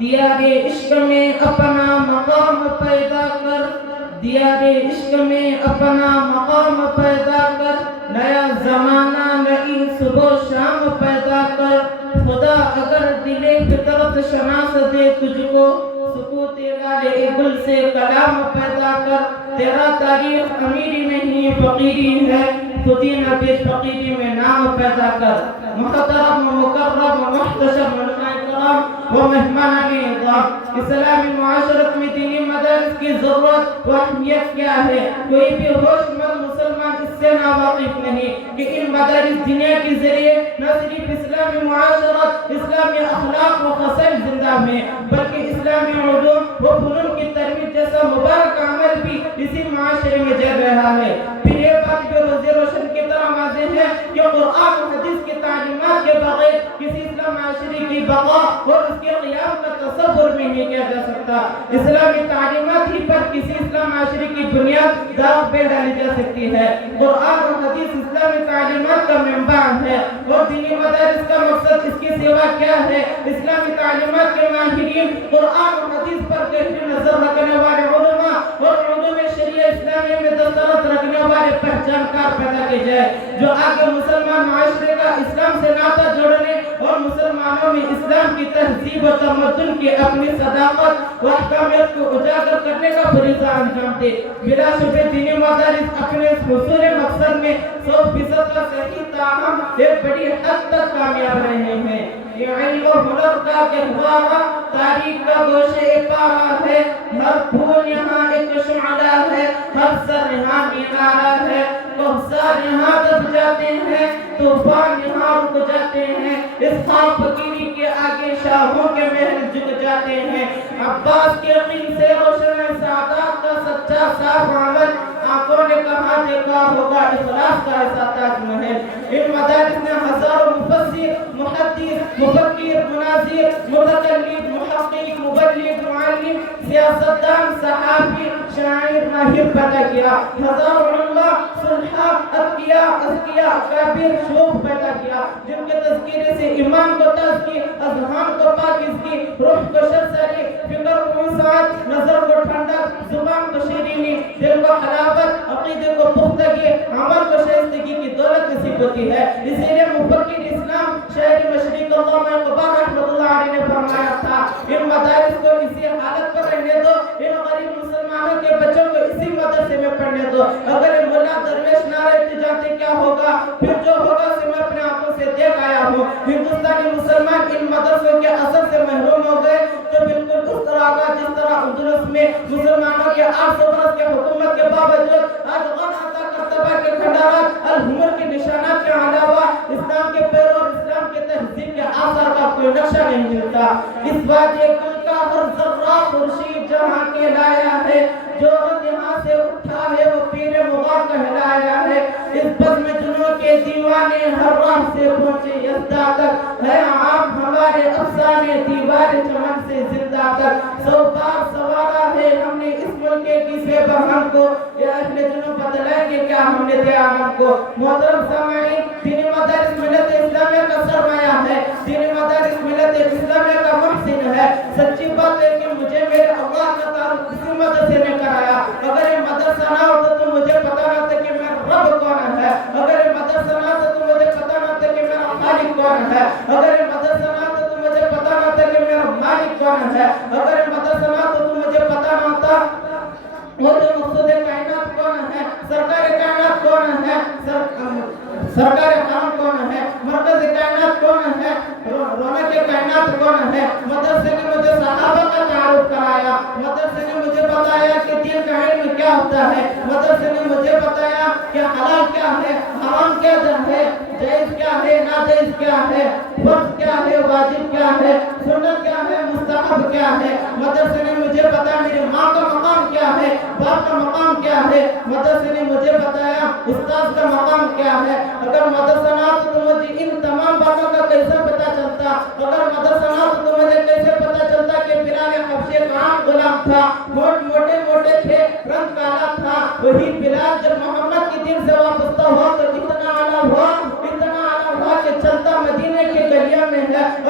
دیار عشق میں اپنا مقام پیدا کر، دیار عشق میں اپنا مقام پیدا کر، نیا زمانہ نئی صبح و شام پیدا کر۔ خدا اگر دل فطرت شناس دے تجھ کو، سکوت لالے گل سے کلام پیدا کر۔ تیرا تاریخ امیری نہیں فقیری ہے، خودی نبی فقیری میں نام پیدا کر۔ محترم مکرم محتشم علماء کرام و مہمان اعظام، اسلامی معاشرت میں دینی مدارس کی ضرورت و اہمیت کیا ہے؟ کوئی بھی ہوش مند مسلمان اس سے ناواقف نہیں کہ ان مدارس دنیا کے ذریعے نہ صرف اسلامی معاشرت، اسلامی اخلاق و خصائل زندہ میں، بلکہ اسلامی علوم و فنون کی ترویج جیسا مبارک عمل بھی اسی معاشرے میں جاری رہا ہے۔ پھر یہ بات جو روز روشن کی طرح واضح ہے کہ قرآن و حدیث کی تعلیمات کے بغیر کسی اسلام معاشرے کی بقا اور اس کے قیام کا تصور بھی نہیں کیا جا سکتا۔ اسلامی تعلیمات ہی پر کسی اسلام معاشرے کی بنیاد داغ پہ ڈالی جا سکتی ہے۔ قرآن و حدیث اسلامی تعلیمات کا منبع ہے، اور دینی مدارس کا مقصد اس کے سوا کیا ہے؟ اسلامی تعلیمات کے ماہرین، قرآن و حدیث پر گہری نظر رکھنے والے علماء اور علوم شریعہ اسلامیہ میں دسترس رکھنے والے پہچان کار پیدا کی جائے، جو آگے مسلمان معاشرے کا اسلام سے ناطہ جوڑنے اور مسلمانوں میں اسلام کی تہذیب و تمدن کی اپنی صداقت و احکامیت کو اجاگر کرنے کا فریضہ انجام دے۔ بلا شبہ دینی مدارس اپنے اس حصول مقصد میں 100% کا صحیح تاہم ایک بڑی حد تک کامیاب رہے ہیں۔ یہ علم و ہنر کا گہوارہ تاریخ کا گوشے پارا ہے، ہر پھول یہاں ایک شعلہ ہے، ہر سر یہاں مینارہ ہے، کوہسار یہاں دب جاتے ہیں، طوفان یہاں رک جاتے ہیں، اس خواب فقیری کے آگے شاہوں کے محل جھک جاتے ہیں۔ عباس کے یقین سے روشن ہے سعادت کا سچا صاف عمل، آنکھوں نے کہاں دیکھا ہوگا اخلاص کا ایسا تاج محل۔ ان مدارس نے ہزاروں مفسر، محدث، مفکر، مناظر، متکلم، محقق، مبلغ، معلم، سیاستدان، صحافی، شاعر، ماہر پیدا کیا، ہزاروں علماء، صلحاء، اتقیاء، اذکیاء، کابر، شوخ پیدا کیا، جن کے تذکرے سے ایمان کو تازگی، اذہان کو پاکیزگی، روح کو شرسری، فکر کو وسعت، نظر کو ٹھنڈک، زبان کو شیرینی، دل کو حلاوت، عقیدے کو پختگی، عمل کو شائستگی کی دولت نصیب ہوتی ہے۔ اسی لیے مفکر اسلام شہر مشرق علامہ اقبال رحمۃ اللہ علیہ نے فرمایا تھا، ان مدارس کو اسی حالت پر رہنے دو، ان غریب مسلمانوں کے بچوں کو اسی مدرسے میں پڑھنے دو، اگر یہ ملا درویش نہ رہتے جاتے کیا ہوگا؟ پھر جو ہوگا اسے میں اپنے آنکھوں سے دیکھ آیا ہوں۔ ہندوستانی مسلمان ان مدرسوں کے اثر سے محروم ہو گئے تو بالکل اس طرح کا جس طرح اندلس میں مسلمانوں کے 800 برس کے حکومت کے باوجود آج غناتا کرتبہ کے کھنڈارات الحمر کے نشانات کے علاوہ اسلام کے پیروں اور اسلام کے تہذیب کے آثار کا کوئی نقشہ نہیں ملتا۔ اس بات یہ کل کا ہر ذرہ خورشید جہاں کے لایا ہے، جو یہاں سے اٹھا ہے وہ پیر مغار کہلایا ہے۔ اس بزم جنوں کے دیوانے ہر راہ سے پہنچے یزدہ تک، ہے عام ہمارے افسانے دیوار چمن سے زندہ تک۔ 100 بار سوارا ہے ہم نے اس ملک کے کسے بہن کو، یہ اہل جنوں بتلائیں گے کیا ہم نے دیا عالم کو۔ محترم سامعین، دینی مدارس ملت اسلامیہ کا سرمایہ ہے، دینی مدارس ملت اسلامیہ کا محسن ہے۔ سچی بات ہے کہ مجھے میرے اللہ کا تعارف کسی مدرسے نے کرایا، اگر یہ مدرسہ نہ ہوتا تو مجھے پتا نہ تھا کہ میرا رب کون ہے، اگر یہ مدرسہ نہ تھا تو مجھے پتا نہ تھا کہ میرا خالق کون ہے، اگر یہ مدرسہ نہ تھا تو مجھے پتا نہ تھا کہ میرا مالک کون ہے، اگر یہ مدرسہ نہ تھا تو مجھے پتا نہ تھا مجھے مقصود کائنات کون ہے، سرکار کائنات کون ہے، سرکار حرم کون ہے، مرکز کائنات کون ہے، رونق کائنات کون ہے۔ مدرسے نے مجھے صحابہ کا تعارف کرایا، مدرسے نے مجھے بتایا کہ دین کا علم کیا ہوتا ہے، مدرسے نے مجھے بتایا کہ حلال کیا ہے، حرام کیا ہے، جائز کیا ہے، ناجائز کیا ہے، فرض کیا ہے، واجب کیا ہے، سنت کیا ہے، مستحب کیا ہے۔ مدرسے نے مجھے بتایا میری ماں کا مقام کیا ہے، باپ کا مقام کیا ہے۔ مدرسے نے مجھے بتایا استاد کا مقام کیا ہے۔ اگر مدرسہ نہ ہو تو مجھے ان تمام باتوں کا کیسے پتا چلتا، اگر مدرسہ نہ ہو تو مجھے کیسے پتا چلتا کہ بلال حبشی کا عام غلام تھا، موٹے موٹے تھے، رنگ کالا تھا، وہی بلال جب محمد کی دین سے وابستہ ہوا تو اتنا اعلیٰ ہوا کہ چلتا مدینے کے گلیوں میں ہے